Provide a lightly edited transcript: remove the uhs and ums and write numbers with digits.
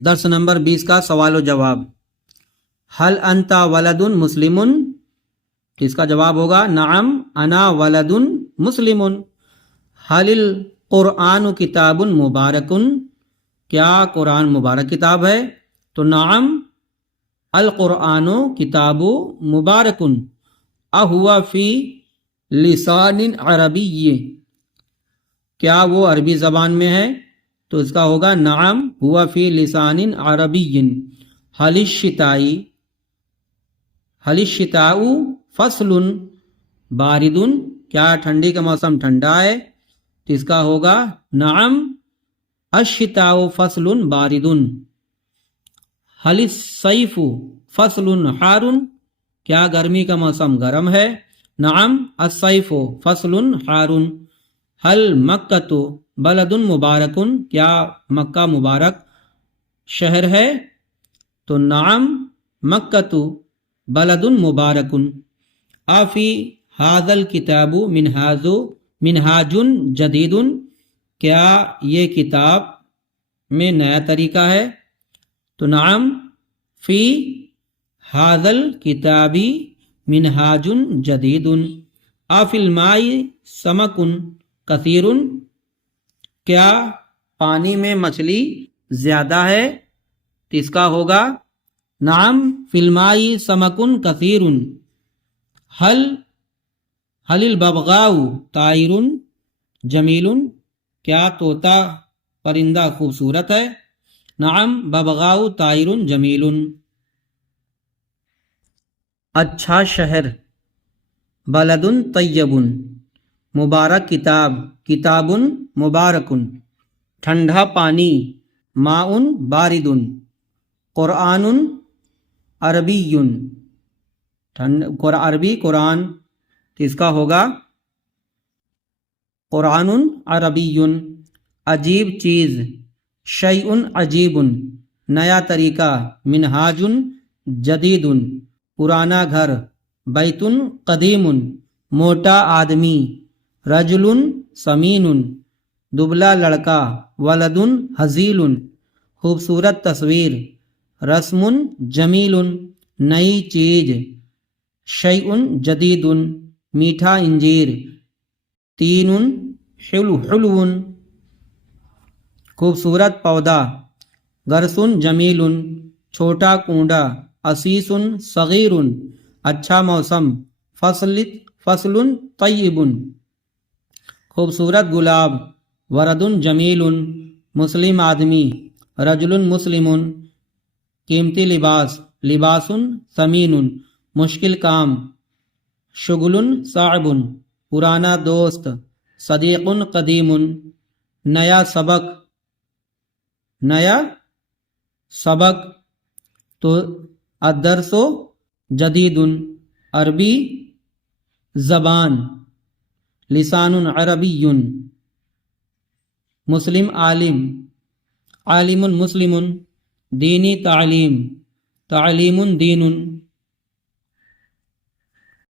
درس نمبر 20 کا سوال و جواب. حل انتا ولدن مسلمن؟ اس کا جواب ہوگا نعم انا ولدن مسلمن. حل القرآن کتاب مبارکن؟ کیا قرآن مبارک کتاب ہے؟ تو نعم القرآن کتاب مبارکن. اہوا فی لسان عربی؟ کیا وہ عربی زبان میں ہے؟ تو اس کا ہوگا نعم ہوا فی لسان عربی. حل الشتاء فصل بارد؟ کیا ٹھنڈی کا موسم ٹھنڈا ہے؟ تو اس کا ہوگا نعم الشتاء فصل بارد. حل الصیف فصل حار؟ کیا گرمی کا موسم گرم ہے؟ نعم الصیف فصل حار. حل مکۃ بلد مبارکن؟ کیا مکہ مبارک شہر ہے؟ تو نعم مکۃ بلد مبارکن. آفی ھذا الکتاب منہاج جدید؟ کیا یہ کتاب میں نیا طریقہ ہے؟ تو نعم فی ھذا الکتاب منہاج جدید. آفی الماء سمک کثیر؟ کیا پانی میں مچھلی زیادہ ہے؟ تو اس کا ہوگا نعم فی الماء سمک کثیر. حل الببغاء طائر جمیل؟ کیا طوطا پرندہ خوبصورت ہے؟ نعم ببغاء طائر جمیل. اچھا شہر بلد طیب. مبارک کتاب مبارک. ٹھنڈا پانی ماء بارد. قرآن عربی عربی قرآن. تو اس کا ہوگا قرآن عربی. عجیب چیز شیء عجیب؟ نیا طریقہ. منہاج جدید پرانا گھر. بیت قدیم موٹا آدمی. رجل سمین دبلا لڑکا. ولد ہزیل خوبصورت تصویر. رسم جمیل نئی چیز. شیء جدید میٹھا انجیر. تین حلو خوبصورت پودا. غرس جمیل چھوٹا کنڈا. اسیس صغیر اچھا موسم. فصل طیب خوبصورت گلاب. ورد جمیل مسلم آدمی. رجل مسلم قیمتی لباس ثمین مشکل کام. شغل صعب پرانا دوست. صدیق قدیم نیا سبق. تو الدرس جدید عربی زبان. لسان عربی. مسلم عالم مسلم. دینی تعلیم دین.